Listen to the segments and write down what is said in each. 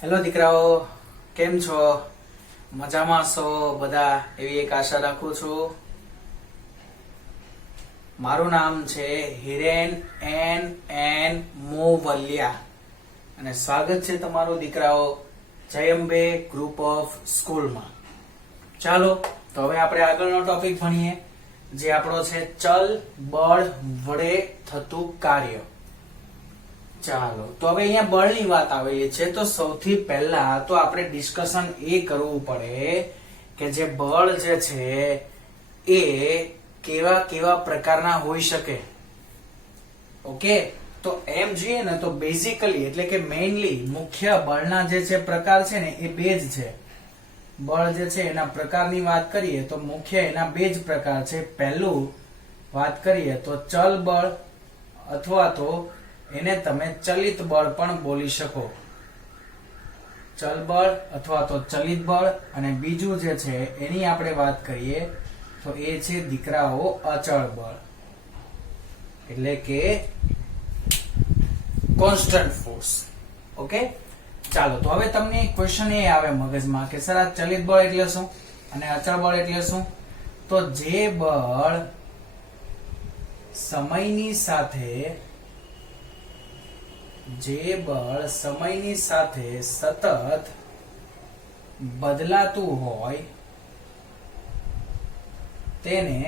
Hello દીકરાઓ, કેમ છો? મજામાં છો બધા એવી એક આશા રાખું છું. મારું નામ છે હિરેન એન મોવલિયા અને સ્વાગત છે તમારું દીકરાઓ જય અંબે ગ્રુપ ઓફ સ્કૂલમાં. ચાલો તો હવે આપણે આગળનો ટોપિક ભણીએ, જે આપણો છે ચલ બળ વડે થતું કાર્ય. ચાલો તો હવે અહીંયા બળની વાત આવેલી છે, તો સૌથી પહેલા તો આપણે ડિસ્કશન એ કરવું પડે કે જે બળ જે છે એ કેવા કેવા પ્રકારના હોઈ શકે. ઓકે, તો એમ જોઈએ ને તો બેઝિકલી એટલે કે મેઇનલી મુખ્ય બળના જે છે પ્રકાર છે ને એ બે જ છે. બળ જે છે એના પ્રકારની વાત કરીએ તો મુખ્ય એના બે જ પ્રકાર છે. પહેલું વાત કરીએ તો ચલ બળ અથવા તો એને તમે ચલિત બળ પણ બોલી શકો. ચલ બળ અથવા તો ચલિત બળ. અને બીજું જે છે એની આપણે વાત કરીએ તો એ છે દીકરાઓ અચળ બળ, એટલે કે કોન્સ્ટન્ટ ફોર્સ. ઓકે, ચાલો તો હવે તમને ક્વેશ્ચન એ આવે મગજમાં કે સર આ ચલિત બળ એટલે શું અને અચળ બળ એટલે શું? તો જે બળ સમયની સાથે સતત બદલાતું હોય તેને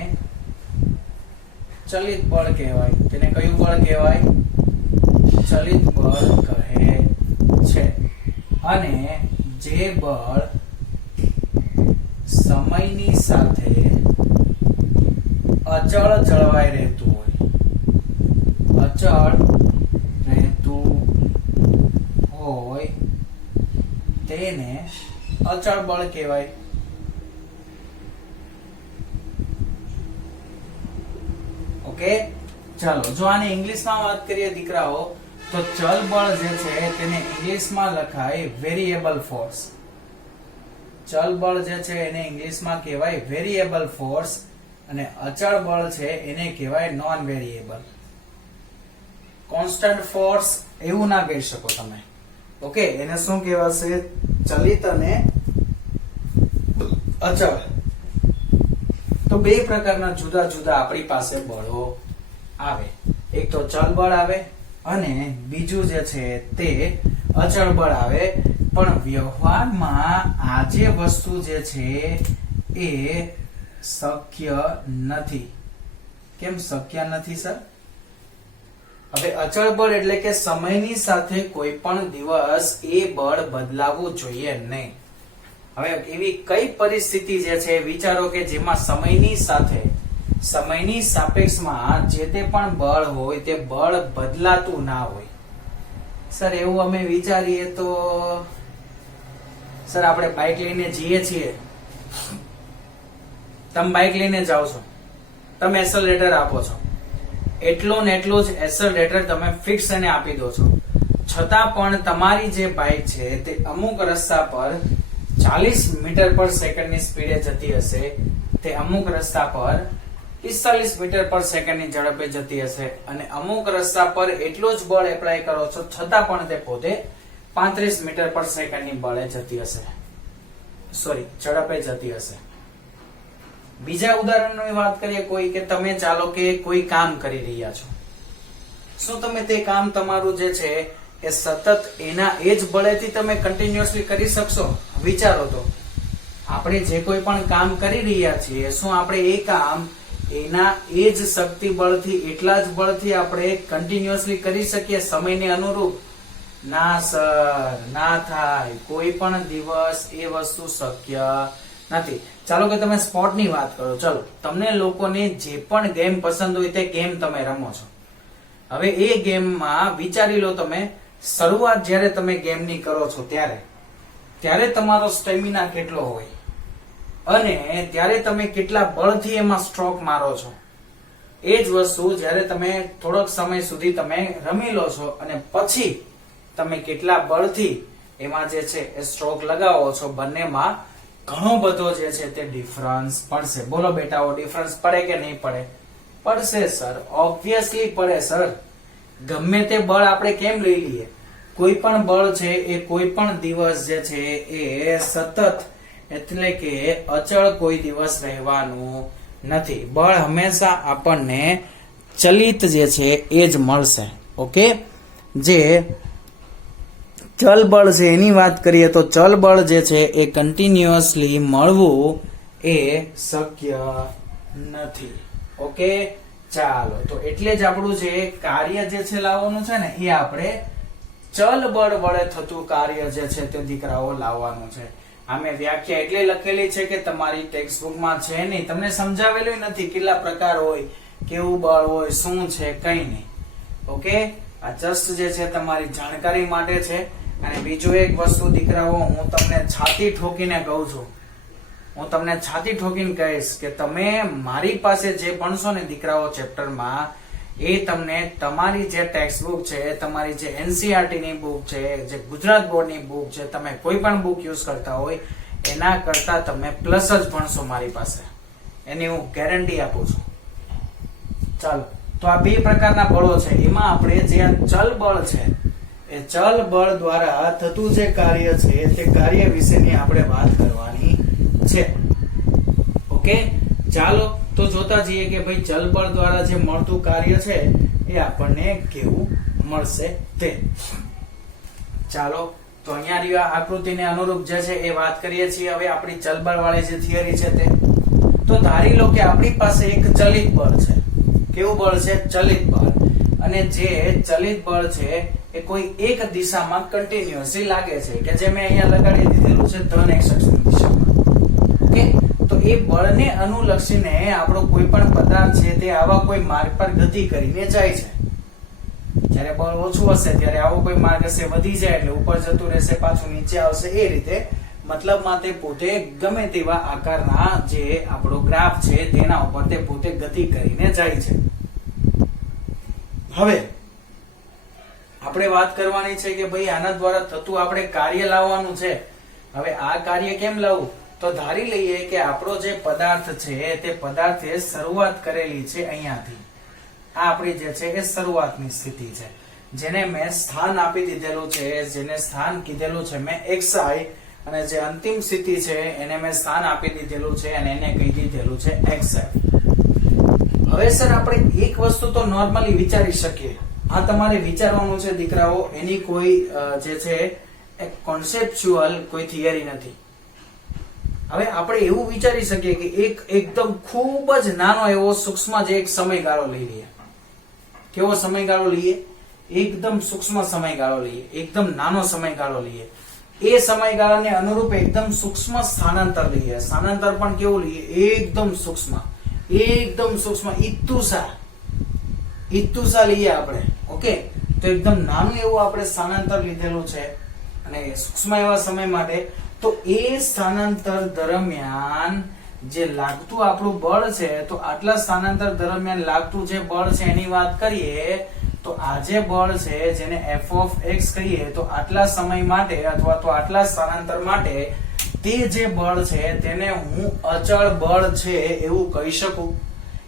ચલિત બળ કહેવાય. તેને કયું બળ કહેવાય? ચલિત બળ કહે છે. અને જે બળ સમયની સાથે અચળ જળવાઈ રહેતું હોય તેને અચળ બળ કહેવાય. ઓકે, ચાલો જો આને ઇંગ્લિશમાં વાત કરીએ દીકરાઓ તો ચલ બળ જે છે તેને ઇંગ્લિશમાં લખાય વેરિયેબલ ફોર્સ. ચલ બળ જે છે એને ઇંગ્લિશમાં કહેવાય વેરિયેબલ ફોર્સ અને અચળ બળ છે એને કહેવાય નોન વેરિયેબલ. કોન્સ્ટન્ટ ફોર્સ એવું ના કહી શકો તમે. ઓકે, એને શું કહેવાશે? ચલિત અને અચળ. તો બે પ્રકારના જુદા જુદા આપણી પાસે બળો આવે. એક તો ચલ બળ આવે અને બીજું જે છે તે અચળ બળ આવે. પણ વ્યવહારમાં આ જે વસ્તુ જે છે એ શક્ય નથી. કેમ શક્ય નથી સર? હવે અચળ બળ એટલે કે સમયની સાથે કોઈ પણ દિવસ એ બળ બદલાવવું જોઈએ નહીં. હવે એવી કઈ પરિસ્થિતિ જે છે વિચારો કે જેમાં સમયની સાપેક્ષમાં જે તે પણ બળ હોય તે બળ બદલાતું ના હોય. સર એવું અમે વિચારીએ તો સર આપણે બાઇક લઈને જઈએ છીએ, તમે બાઇક લઈને જાઓ છો, તમે એક્સેલરેટર આપો છો, એટલો ને એટલો જ એક્સેલરેટર તમે ફિક્સ એને આપી દો છો, છતાં પણ તમારી જે બાઇક છે તે અમુક રસ્તા પર 40 મીટર પર સેકન્ડની સ્પીડે જતી હશે, તે અમુક રસ્તા પર 45 મીટર પર સેકન્ડની ઝડપે જતી હશે અને અમુક રસ્તા પર એટલું જ બળ એપ્લાય કરો છો છતાં પણ તે પોતે 35 મીટર પર સેકન્ડની બળે જતી હશે, ઝડપે જતી હશે. બીજા ઉદાહરણની વાત કરીએ કોઈ કે તમે ચાલો કે કોઈ કામ કરી રહ્યા છો. શું તમે તે કામ તમારું જે છે એ સતત એના એ જ બળેથી તમે કન્ટિન્યુઅસલી કરી શકશો? વિચારો તો આપણે જે કોઈ પણ કામ કરી રહ્યા છીએ, શું આપણે એ કામ એના એ જ શક્તિ બળથી એટલા જ બળથી આપણે કન્ટિન્યુઅસલી કરી શકીએ સમયને અનુરૂપ? ના સર, ના થાય. કોઈ પણ દિવસ એ વસ્તુ શક્ય નથી. ચાલો કે તમે સ્પોર્ટની વાત કરો, ચલો તમને લોકોને જે પણ ગેમ પસંદ હોય તે ગેમ તમે રમો છો. હવે એ ગેમમાં વિચારી લો તમે શરૂઆત જ્યારે તમે ગેમની કરો છો ત્યારે તમારો સ્ટેમિના કેટલો હોય અને ત્યારે તમે કેટલા બળથી એમાં સ્ટ્રોક મારો છો. એ જ વસ્તુ જ્યારે તમે થોડોક સમય સુધી તમે રમી લો છો અને પછી તમે કેટલા બળથી એમાં જે છે એ સ્ટ્રોક લગાવો છો, બંનેમાં ઘણો બધો જે છે તે ડિફરન્સ પડશે. બોલો બેટાઓ, ડિફરન્સ પડે કે નહીં પડે? પડશે સર, ઓબ્વિયસલી પડે સર. ગમે તે બળ આપણે કેમ લઈ લઈએ, કોઈ પણ બળ છે એ કોઈ પણ દિવસ જે છે એ સતત એટલે કે અચળ કોઈ દિવસ રહેવાનું નથી. બળ હંમેશા આપણને ચલિત જે છે એ જ મળશે. ઓકે, જે ચલ બળ છે એની વાત કરીએ તો ચલ બળ જે છે એ કન્ટિન્યુઅસલી મળવું એ શક્ય નથી. ઓકે, ચાલો તો એટલે જ આપણું જે કાર્ય જે છે લાવવાનું છે ને એ આપણે ચલ બળ વડે થતું કાર્ય જે છે તે દીકરાઓ લાવવાનું છે. આમે વ્યાખ્યા એટલે લખેલી છે કે તમારી ટેક્સ્ટ બુકમાં છે નહીં, તમને સમજાવેલું નથી કેટલા પ્રકાર હોય, કેવું બળ હોય, શું છે, કઈ નહીં. ઓકે, આ જસ્ટ જે છે તમારી જાણકારી માટે છે. અને બીજું એક વસ્તુ દીકરાઓ હું તમને છાતી ઠોકીને કહું છું, હું તમને છાતી ઠોકીને કહીશ કે તમે મારી પાસે જે ભણશો ને દીકરાઓ ચેપ્ટરમાં, એ તમને તમારી જે ટેક્સ્ટ બુક છે, તમારી જે એનસીઈઆરટી ની બુક છે, જે ગુજરાત બોર્ડની બુક છે, તમે કોઈ પણ બુક યુઝ કરતા હોય એના કરતા તમે પ્લસ જ ભણશો મારી પાસે, એની હું ગેરંટી આપું છું. ચાલો, તો આ બે પ્રકારના બળો છે. એમાં આપણે જે ચલ બળ છે એ ચલ બળ દ્વારા થતું જે કાર્ય છે તે કાર્ય વિશેની આપણે વાત કરવાની છે. ઓકે, ચાલો તો જોતા જઈએ કે ભાઈ ચલ બળ દ્વારા જે મળતું કાર્ય છે એ આપણને કેવું મળશે તે. ચાલો તો અહીંયા રહ્યું આકૃતિને અનુરૂપ જે છે એ વાત કરીએ છીએ. હવે આપણી ચલ બળ વાળી જે થિયરી છે તે, તો ધારી લો કે આપણી પાસે એક ચલિત બળ છે. કેવું બળ છે? ચલિત બળ. અને જે ચલિત બળ છે એ કોઈ એક દિશામાં કન્ટિન્યુઅસલી લાગે છે, કે જે મેં અહીંયા લગાડી દીધેલું છે ધન x અક્ષની દિશામાં. ઓકે, તો એ બળને અનુલક્ષીને આપણો કોઈ પણ પદાર્થ છે તે આવા કોઈ માર્ગ પર ગતિ કરીને જાય છે. જ્યારે બળ ઓછું હશે ત્યારે આવો કોઈ માર્ગ હશે, વધી જાય એટલે ઉપર જતું રહેશે, પાછું નીચે આવશે. એ રીતે મતલબમાં તે પોતે ગમે તેવા આકારના જે આપણો ગ્રાફ છે તેના ઉપર તે પોતે ગતિ કરીને જાય છે. હવે આપણે વાત કરવાની છે કે ભાઈ આના દ્વારા થતું આપણે કાર્ય લાવવાનું છે. હવે આ કાર્ય કેમ લાવવું? તો ધારી લઈએ કે આપણો જે પદાર્થ છે તે પદાર્થે શરૂઆત કરેલી છે અહીંયાથી. આ આપણી જે છે એ શરૂઆતની સ્થિતિ છે, જેને મેં સ્થાન આપી દીધેલું છે, જેને સ્થાન કીધેલું છે મેં xi, અને જે અંતિમ સ્થિતિ છે એને મેં સ્થાન આપી દીધેલું છે અને એને કહી દીધેલું છે xf. હવે સર આપણે એક વસ્તુ તો નોર્મલી વિચારી શકીએ. આ તમારે વિચારવાનું છે દીકરાઓ, એની કોઈ જે છે એક કોન્સેપ્ચ્યુઅલ કોઈ થિયરી નથી. હવે આપણે એવું વિચારી શકીએ કે એક એકદમ ખૂબ જ નાનો એવો સૂક્ષ્મ જે એક સમયગાળો લઈ લઈએ. કેવો સમયગાળો લઈએ? એકદમ સૂક્ષ્મ સમયગાળો લઈએ, એકદમ નાનો સમયગાળો લઈએ. એ સમયગાળાને અનુરૂપ એકદમ સૂક્ષ્મ સ્થાનાંતર લઈએ. સ્થાનાંતર પણ કેવું લઈએ? એકદમ સૂક્ષ્મ, એકદમ સૂક્ષ્મ ઇત્તુસા લઈએ આપણે. ઓકે, તો એકદમ નાનું એવું આપણે સ્થાનાંતર લીધેલું છે અને સૂક્ષ્મ એવા સમય માટે. તો એ સ્થાનાંતર દરમિયાન જે લાગતું આપણું બળ છે, તો આટલા સ્થાનાંતર દરમિયાન લાગતું જે બળ છે એની વાત કરીએ તો આ જે બળ છે જેને f of x કહીએ, તો આટલા સમય માટે અથવા તો આટલા સ્થાનાંતર માટે તે જે બળ છે તેને હું અચળ બળ છે એવું કહી શકું.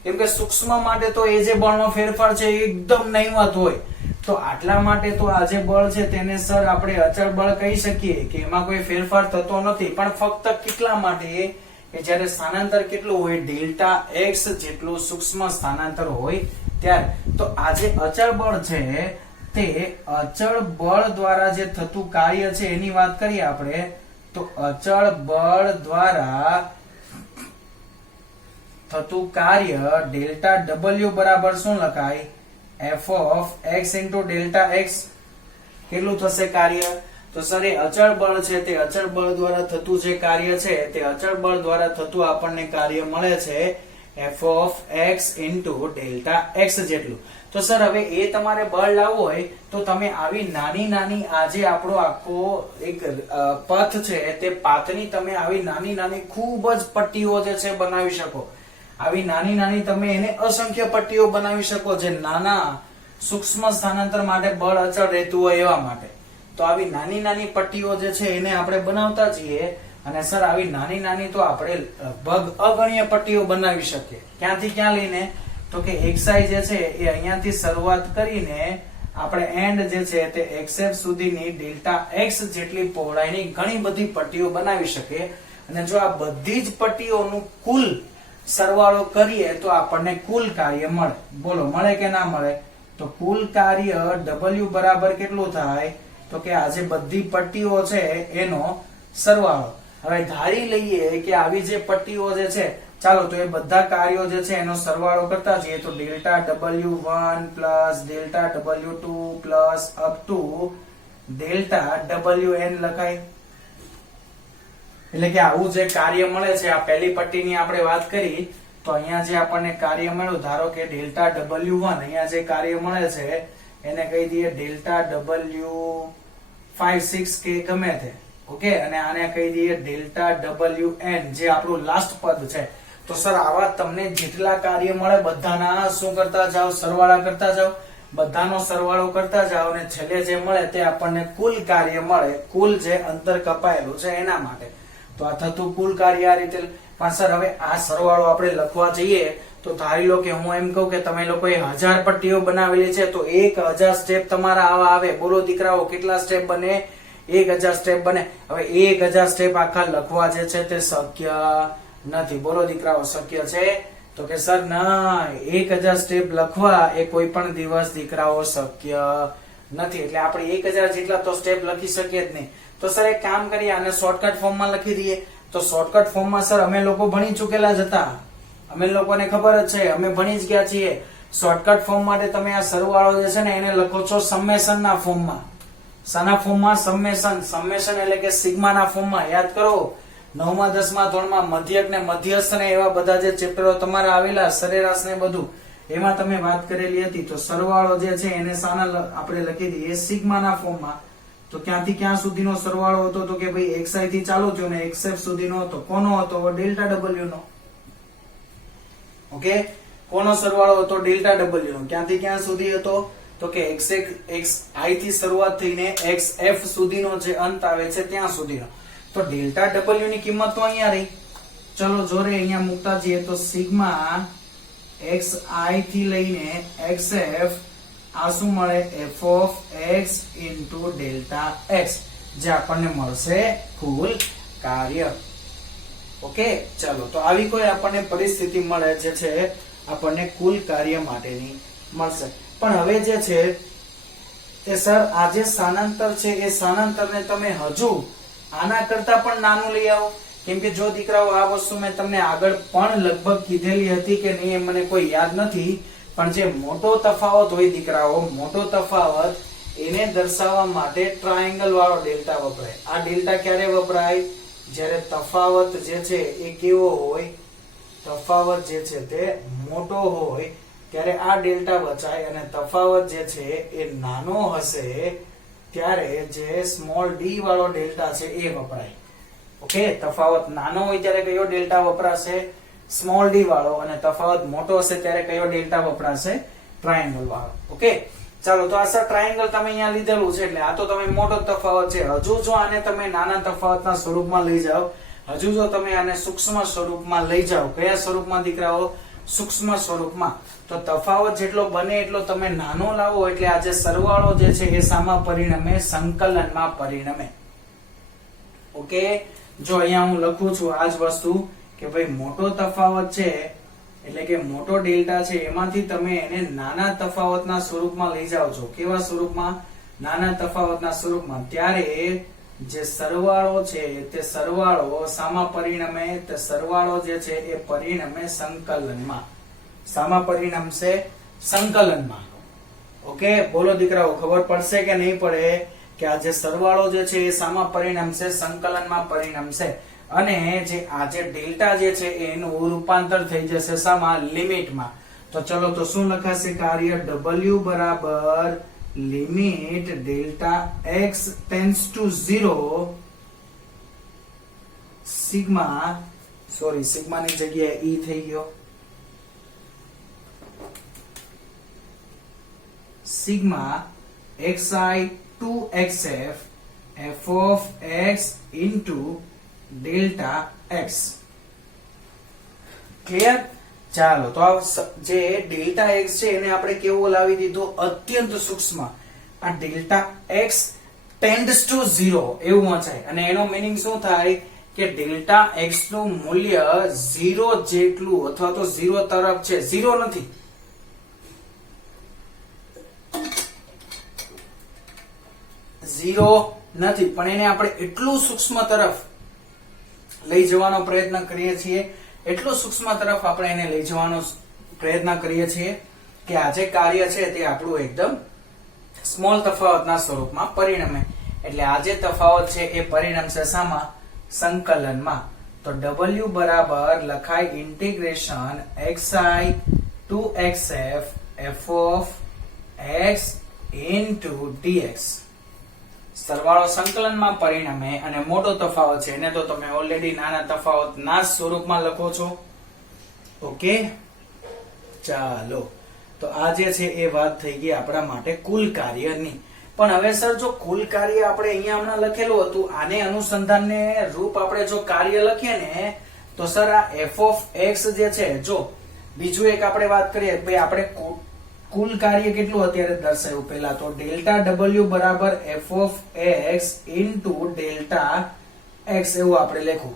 કેમ કે સૂક્ષ્મ માટે તો એ જે બળનો ફેરફાર છે એકદમ નહીવત હોય, તો આટલા માટે તો આ જે બળ છે તેને સર આપણે અચળ બળ કહી શકીએ કે એમાં કોઈ ફેરફાર થતો નથી. પણ ફક્ત કેટલા માટે? કે જ્યારે સ્થાનાંતર કેટલું હોય? ડેલ્ટા x જેટલું સૂક્ષ્મ સ્થાનાંતર હોય ત્યારે. તો આ જે અચળ બળ છે તે અચળ બળ દ્વારા જે થતું કાર્ય છે એની વાત કરીએ આપણે, તો અચળ બળ દ્વારા થતું કાર્ય ડેલ્ટા w બરાબર શું લખાય? f of x into delta x. કેટલું થશે કાર્ય? તો સર એ અચળ બળ છે, તે અચળ બળ દ્વારા થતું જે કાર્ય છે તે અચળ બળ દ્વારા થતું આપણને કાર્ય મળે છે f of x into delta x જેટલું. તો સર હવે એ તમારે બળ લાવવું હોય તો તમે આવી નાની નાની આજે આપણો આખો એક પથ છે તે પાથની તમે આવી નાની નાની ખૂબ જ પટ્ટીઓ જે છે બનાવી શકો. આવી નાની નાની તમે એને અસંખ્ય પટ્ટીઓ બનાવી શકો જે નાના સૂક્ષ્મ સ્થાનાંતર માટે બળ અચળ રહેતું હોય એવા માટે. તો આવી નાની નાની પટ્ટીઓ જે છે એને આપણે બનાવતા જઈએ અને સર આવી નાની નાની તો આપણે લગભગ અગણ્ય પટ્ટીઓ બનાવી શકીએ. ક્યાંથી ક્યાં લઈને? તો કે xi જે છે એ અહીંયાથી શરૂઆત કરીને આપણે એન્ડ જે છે તે xf સુધીની ડેલ્ટા x જેટલી પહોળાઈની ઘણી બધી પટ્ટીઓ બનાવી શકીએ અને જો આ બધી જ પટ્ટીઓનું કુલ સરવાળો કરીએ તો આપણને કુલ કાર્ય મળે. બોલો મળે કે ના મળે? તો કુલ કાર્ય W બરાબર કેટલું થાય? તો કે આ જે બધી પટ્ટીઓ છે એનો સરવાળો. હવે ધારી લઈએ કે આવી જે પટ્ટીઓ જે છે, ચાલો તો એ બધા કાર્યો જે છે એનો સરવાળો કરતા જઈએ તો delta W1 plus delta W2 plus up to delta Wn લખાય. એટલે કે આવું જે કાર્ય મળે છે, આ પહેલી પટ્ટીની આપણે વાત કરી તો અહીંયા જે આપણને કાર્ય મળ્યું, ધારો કે ડેલ્ટા W1, અહીંયા જે કાર્ય મળે છે એને કહી દઈએ ડેલ્ટા W5 6 કે ગમે તે. ઓકે, અને આને કહી દઈએ ડેલ્ટા Wn જે આપણું લાસ્ટ પદ છે. તો સર આવા તમને જેટલા કાર્ય મળે બધાના શું કરતા જાઓ? સરવાળા કરતા જાઓ. બધાનો સરવાળો કરતા જાઓ અને છેલ્લે જે મળે તે આપણને કુલ કાર્ય મળે, કુલ જે અંતર કપાયેલું છે એના માટે. તો આ થતું કુલ કાર્ય આ રીતે. પણ સર હવે આ સરવાળો આપણે લખવા જઈએ તો ધારી લો કે હું એમ કહું કે તમે લોકોએ 1000 પટ્ટીઓ બનાવેલી છે તો 1000 સ્ટેપ તમારા આવા આવે. બોલો દીકરાઓ કેટલા સ્ટેપ બને? 1000 સ્ટેપ બને. હવે 1000 સ્ટેપ આખા લખવા જે છે તે શક્ય નથી. બોલો દીકરાઓ શક્ય છે? તો કે સર ના, 1000 સ્ટેપ લખવા એ કોઈ પણ દિવસ દીકરાઓ શક્ય નથી. એટલે આપણે 1000 જેટલા તો સ્ટેપ લખી શકીએ જ નહીં. તો સર એક કામ કરીએ, આને શોર્ટકટ ફોર્મમાં લખી દઈએ. તો શોર્ટકટ ફોર્મમાં સર અમે લોકો ભણી ચૂકેલા જ હતા, અમે લોકોને ખબર જ છે, અમે ભણી જ ગયા છીએ. શોર્ટકટ ફોર્મ માટે તમે આ સરવાળો જે છે ને એને લખો છો સમેશન ના ફોર્મમાં. શાના ફોર્મમાં? સમેશન. સમેશન એટલે કે સિગ્મા ના ફોર્મમાં. યાદ કરો 9મા 10મા ધોરણમાં મધ્યક ને મધ્યસ્થ ને એવા બધા જે ચેપ્ટરો તમારા આવેલા, સરેરાશ ને બધું, એમાં તમે વાત કરેલી હતી. તો સરવાળો જે છે એને શાના આપણે લખી દઈએ? સિગ્મા ના ફોર્મમાં. તો ક્યાંથી ક્યાં સુધીનો સરવાળો હતો? તો કે ભાઈ xi થી ચાલુ થયો ને xf સુધીનો હતો. કોનો હતો? ડેલ્ટા W નો. ઓકે, કોનો સરવાળો હતો? ડેલ્ટા W નો. ક્યાંથી ક્યાં સુધી હતો? તો કે xi થી શરૂઆત થઈને xf સુધીનો જે અંત આવે છે ત્યાં સુધીનો. તો ડેલ્ટા W ની કિંમત તો અહીંયા રહી. ચલો જોરે અહીંયા મૂકતા જઈએ તો સિગ્મા xi થી લઈને xf આ શું મળે? f of x into delta x જે આપણને મળશે કુલ કાર્ય. ઓકે, ચાલો તો આવી કોઈ આપણને પરિસ્થિતિ મળે જે છે આપણને કુલ કાર્ય માટેની મળશે. પણ હવે જે છે તે સર આ જે સ્થાનાંતર છે એ સ્થાનાંતરને તમે હજુ આના કરતા પણ નાનું લઈ આવો. કેમ કે જો દીકરાઓ આ વસ્તુ મેં તમને આગળ પણ લગભગ કીધેલી હતી કે નહીં એ મને કોઈ યાદ નથી, પણ જે મોટો તફાવત હોય દીકરાઓ, મોટો તફાવત એને દર્શાવવા માટે ટ્રાયેંગલ વાળો ડેલ્ટા વપરાય. આ ડેલ્ટા ક્યારે વપરાય? જ્યારે તફાવત જે છે એ કેવો હોય? તફાવત જે છે તે મોટો હોય ત્યારે આ ડેલ્ટા વચાય, અને તફાવત જે છે એ નાનો હશે ત્યારે જે સ્મોલ d વાળો ડેલ્ટા છે એ વપરાય. ઓકે, તફાવત નાનો હોય ત્યારે કયો ડેલ્ટા વપરાશે? સ્મોલ d વાળો. અને તફાવત મોટો હશે ત્યારે કયો ડેલ્ટા વપરાશે? ટ્રાયેંગલ વાળો. ઓકે, ચાલો તો આ સર ટ્રાયેંગલ તમે અહીંયા લીધેલું છે એટલે આ તો તમે મોટો તફાવત છે. હજુ જો આને તમે નાના તફાવતના સ્વરૂપમાં લઈ જાઓ, હજુ જો તમે આને સૂક્ષ્મ સ્વરૂપમાં લઈ જાઓ, કયા સ્વરૂપમાં દીકરાઓ? સૂક્ષ્મ સ્વરૂપમાં. તો તફાવત જેટલો બને એટલો તમે નાનો લાવો એટલે આ જે સરવાળો જે છે એ શામાં પરિણમે? સંકલનમાં પરિણમે. ઓકે, જો અહીંયા હું લખું છું આ જ વસ્તુ કે ભાઈ મોટો તફાવત છે એટલે કે મોટો ડેલ્ટા છે એમાંથી તમે એને નાના તફાવતના સ્વરૂપમાં લઈ જાઓ છો. કેવા સ્વરૂપમાં? નાના તફાવતના સ્વરૂપમાં. ત્યારે જે સરવાળો છે તે સરવાળો શામાં પરિણમે? તે સરવાળો જે છે એ પરિણમે સંકલનમાં. શામાં પરિણમશે? સંકલનમાં. ઓકે, બોલો દીકરાઓ ખબર પડશે કે નહીં પડે કે આ જે સરવાળો જે છે એ શામાં પરિણમશે? સંકલનમાં પરિણમશે. અને જે આ જે ડેલ્ટા જે છે એનું રૂપાંતર થઈ જશે શામાં? લિમિટમાં. તો ચલો તો શું લખાશે કાર્ય? W બરાબર limit delta x tends to 0 sigma, sorry sigma ની જગ્યાએ e થઈ ગયો, sigma xi to xf f of x into delta x. Clear? ચાલો તો આ જે ડેલ્ટા x છે એને આપણે કેવો લાવી દીધો? અત્યંત સૂક્ષ્મ. આ ડેલ્ટા એક્સ ટેન્ડ્સ ટુ 0 એવું વંચાય અને એનો મીનિંગ શું થાય કે ડેલ્ટા એક્સ નું મૂલ્ય 0 જેટલું અથવા તો 0 તરફ છે, 0 નથી. પણ એને આપણે એટલું સૂક્ષ્મ તરફ લઈ જવાનો પ્રયત્ન કરીએ છીએ, એટલું સૂક્ષ્મ તરફ આપણે એને લઈ જવાનો પ્રયત્ન કરીએ છીએ કે આ જે કાર્ય છે તે આપણું એકદમ સ્મોલ તફાવતના સ્વરૂપમાં પરિણમે. એટલે આ જે તફાવત છે એ પરિણમશે શામાં? સંકલનમાં. તો w બરાબર લખાય integration xi to xf f of x into dx. સરવાળો સંકલનમાં પરિણમે અને મોટો તફાવત છે એને તો તમે ઓલરેડી નાના તફાવતના સ્વરૂપમાં લખો છો. ઓકે, ચાલો. તો આ જે છે એ વાત થઈ ગઈ આપણા માટે કુલ કાર્યની. પણ હવે સર જો કુલ કાર્ય આપણે અહીંયા હમણાં લખેલું હતું, આને અનુસંધાનને રૂપ આપણે જો કાર્ય લખીએ ને તો સર આ f of x જે છે, જો બીજું એક આપણે વાત કરીએ ભાઈ આપણે કુલ કાર્ય કેટલું અત્યારે દર્શાવ્યું પહેલા તો ડેલ્ટા w બરાબર f of x into delta x એવું આપણે લખવું.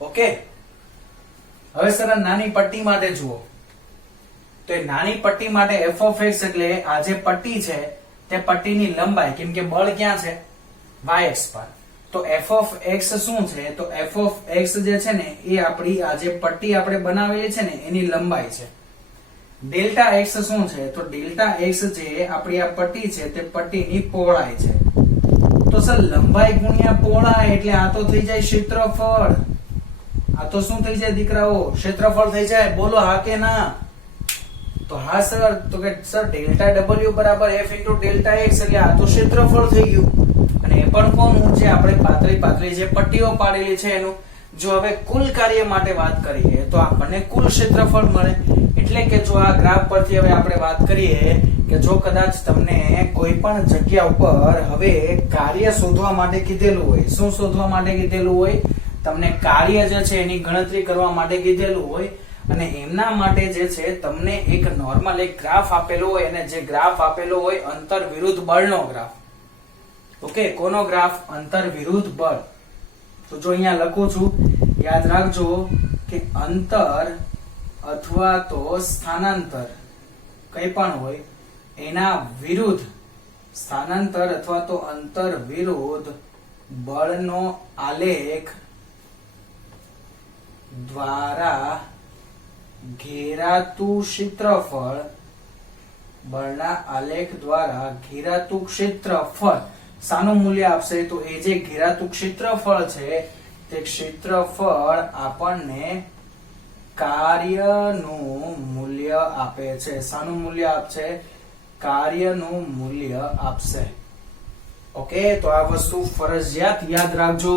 ઓકે, હવે સર નાની પટ્ટી માટે જુઓ તો એ નાની પટ્ટી માટે f of x એટલે આ જે પટ્ટી છે તે પટ્ટીની લંબાઈ, કેમ કે બળ ક્યાં છે? y અક્ષ પર. તો f of x શું છે? તો f of x જે છે ને એ આપણી આ જે પટ્ટી આપણે બનાવેલી છે ને એની લંબાઈ છે. ડેલ્ટા x શું છે? તો ડેલ્ટા x જે આપણી આ પટ્ટી છે તે પટ્ટીની પહોળાઈ છે. તો સર લંબાઈ ગુણ્યા પહોળાઈ એટલે આ તો થઈ જાય ક્ષેત્રફળ. આ તો શું થઈ જાય દીકરાઓ? ક્ષેત્રફળ થઈ જાય. બોલો હા કે ના? તો હા સર. તો કે સર ડેલ્ટા w બરાબર f into ડેલ્ટા x એટલે આ તો ક્ષેત્રફળ થઈ ગયું. અને એ પણ કોનું? જે આપણે પાતળી જે પટ્ટીઓ પાડેલી છે એનું. જો હવે કુલ કાર્ય માટે વાત કરીએ તો આપણને કુલ ક્ષેત્રફળ મળે. એટલે કે જો આ ગ્રાફ પરથી હવે આપણે વાત કરીએ કે જો કદાચ તમને કોઈ પણ જગ્યા ઉપર હવે કાર્ય શોધવા માટે કીધેલું હોય, શું શોધવા માટે કીધેલું હોય? તમને કાર્ય જે છે એની ગણતરી કરવા માટે કીધેલું હોય અને એમના માટે જે છે તમને એક નોર્મલ એક ગ્રાફ આપેલો હોય અને જે ગ્રાફ આપેલો હોય અંતર વિરુદ્ધ બળનો ગ્રાફ. ઓકે, કોનો ગ્રાફ? અંતર વિરુદ્ધ બળ. તો જો અહીંયા લખું છું, યાદ રાખજો કે અંતર અથવા તો સ્થાનાંતર કંઈ પણ હોય એના વિરુદ્ધ, સ્થાનાંતર અથવા તો અંતર વિરુદ્ધ બળનો આલેખ દ્વારા ઘેરાતું ક્ષેત્રફળ, બળના આલેખ દ્વારા ઘેરાતું ક્ષેત્રફળ શાનું મૂલ્ય આપશે? તો એ જે ઘેરાતું ક્ષેત્રફળ છે તે ક્ષેત્રફળ આપણને કાર્યનું મૂલ્ય આપે છે. શાનું મૂલ્ય આપશે? કાર્યનું મૂલ્ય આપશે. ઓકે, તો આ વસ્તુ ફરજિયાત યાદ રાખજો.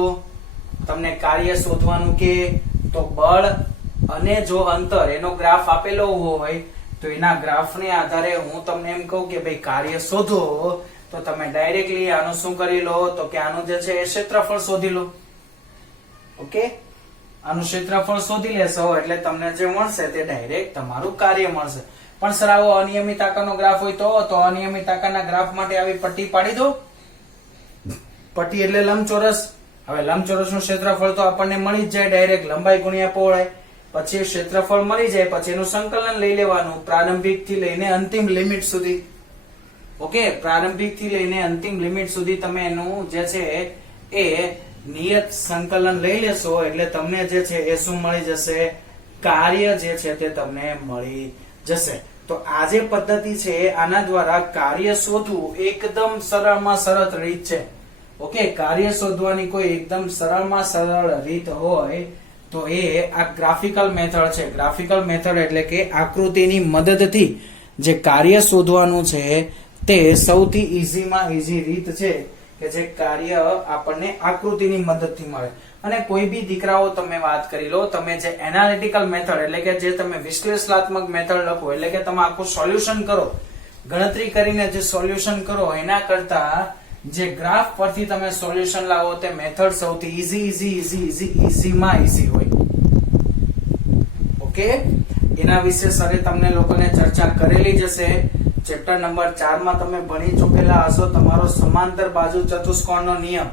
તમને કાર્ય શોધવાનું કે તો બળ અને જો અંતર એનો ગ્રાફ આપેલો હોય તો એના ગ્રાફને આધારે હું તમને એમ કહું કે ભાઈ કાર્ય શોધો તો તમે ડાયરેક્ટલી આનું શું કરી લો? તો કે આનું જે છે એ ક્ષેત્રફળ શોધી લો. ઓકે, આનું ક્ષેત્રફળ શોધી લેશો એટલે તમને જે મળશે તે ડાયરેક્ટ તમારું કાર્ય મળશે. પણ સર આવો અનિયમિત આકારનો ગ્રાફ હોય તો અનિયમિત આકારના ગ્રાફ માટે આવી પટ્ટી પાડી દો. પટ્ટી એટલે લંબચોરસ. હવે લંબચોરસનું ક્ષેત્રફળ તો આપણને મળી જ જાય ડાયરેક્ટ, લંબાઈ ગુણ્યા પહોળાઈ. પછી ક્ષેત્રફળ મળી જાય પછી એનું સંકલન લઈ લેવાનું પ્રારંભિક થી લઈને અંતિમ લિમિટ સુધી. ઓકે, પ્રારંભિક થી લઈને અંતિમ લિમિટ સુધી તમે એનું જે છે એ નિયત સંકલન લઈ લેશો એટલે તમને જે છે એ શું મળી જશે? કાર્ય જે છે તે તમને મળી જશે. તો આ જે પદ્ધતિ છે આના દ્વારા કાર્ય શોધવું એકદમ સરળમાં સરળ રીત છે. ઓકે, કાર્ય શોધવાની કોઈ એકદમ સરળમાં સરળ રીત હોય તો એ આ ગ્રાફિકલ મેથડ છે. ગ્રાફિકલ મેથડ એટલે કે આકૃતિની મદદથી જે કાર્ય શોધવાનું છે તે સૌથી ઈઝીમાં ઈઝી રીત છે કે જે કાર્ય આપણને આકૃતિની મદદથી મળે. અને કોઈ બી દીકરાઓ તમે વાત કરી લો, તમે જે એનાલિટિકલ મેથડ એટલે કે જે તમે વિશ્લેષણાત્મક મેથડ લખો એટલે કે તમે આખું સોલ્યુશન કરો, ગણતરી કરીને જે સોલ્યુશન કરો એના કરતા જે ગ્રાફ પરથી તમે સોલ્યુશન લાવો તે મેથડ સૌથી ઈઝીમાં ઈઝી હોય. ઓકે, એના વિશે સરે તમને લોકોને ચર્ચા કરેલી જ હશે. ચેપ્ટર નંબર 4 માં તમે ભણી ચૂકેલા હશો તમારો સમાંતર બાજુ ચતુષ્કોણનો નિયમ.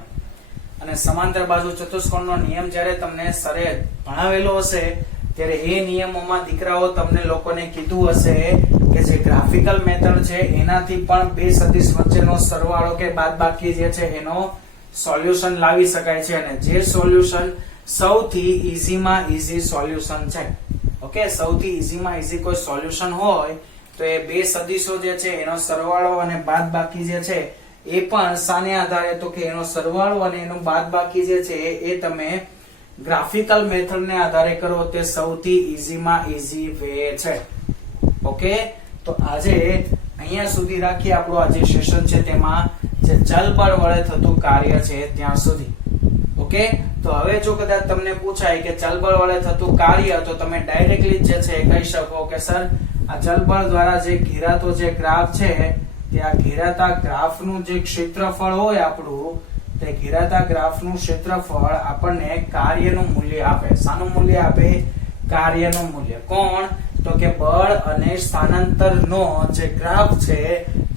અને સમાંતર બાજુ ચતુષ્કોણનો નિયમ જ્યારે તમને સરે ભણાવેલો હશે ત્યારે એ નિયમોમાં દીકરાઓ તમને લોકોને કીધું હશે કે જે ગ્રાફિકલ મેથડ છે એનાથી પણ બે સદિશ વચ્ચેનો સરવાળો કે બાદબાકી જે છે એનો સોલ્યુશન લાવી શકાય છે. અને જે સોલ્યુશન સૌથી ઈઝીમાં ઈઝી સોલ્યુશન છે. ઓકે, સૌથી ઈઝીમાં ઈઝી કોઈ સોલ્યુશન હોય તો એ બે સદિશો જે છે એનો સરવાળો અને બાદબાકી જે છે એ પણ શાને આધારે, તો કે એનો સરવાળો અને એનો બાદબાકી જે છે એ તમે ગ્રાફિકલ મેથડ ને આધારે કરો તે સૌથી ઈઝીમાં ઈઝી વે છે. ઓકે, તો આજે અહીંયા સુધી રાખીએ આપણું આ જે સેશન છે તેમાં જે ચલબળ વડે થતું કાર્ય છે ત્યાં સુધી. ઓકે, તો હવે જો કદાચ તમને પૂછાય કે ચલબળ વડે થતું કાર્ય, તો તમે ડાયરેક્ટલી જે છે કહી શકો કે સર આ ચલબળ દ્વારા જે ઘેરાતો જે ગ્રાફ છે તે આ ઘેરાતા ગ્રાફનું જે ક્ષેત્રફળ હોય આપણું, તે ઘેરાતા ગ્રાફનું ક્ષેત્રફળ આપણને કાર્યનું મૂલ્ય આપે. શાનું મૂલ્ય આપે? કાર્યનું મૂલ્ય. કોણ? તો કે બળ અને સ્થાનાંતરનો જે ગ્રાફ છે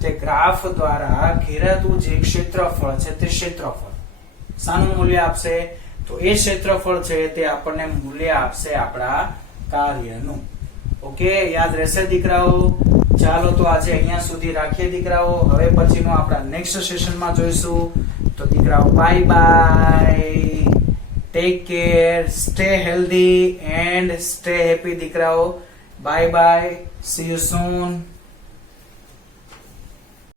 તે ગ્રાફ દ્વારા ઘેરાતું જે ક્ષેત્રફળ છે તે ક્ષેત્રફળ શાનું મૂલ્ય આપશે? તો એ ક્ષેત્રફળ છે તે આપણને મૂલ્ય આપશે આપણા કાર્યનું. ઓકે, યાદ રહેશે દીકરાઓ? ચાલો તો આજે અહીંયા સુધી રાખીએ દીકરાઓ. હવે પછીનો આપણા નેક્સ્ટ સેશનમાં જોઈશું. તો દીકરાઓ bye bye, take care, stay healthy and stay happy દીકરાઓ. Bye bye, see you soon.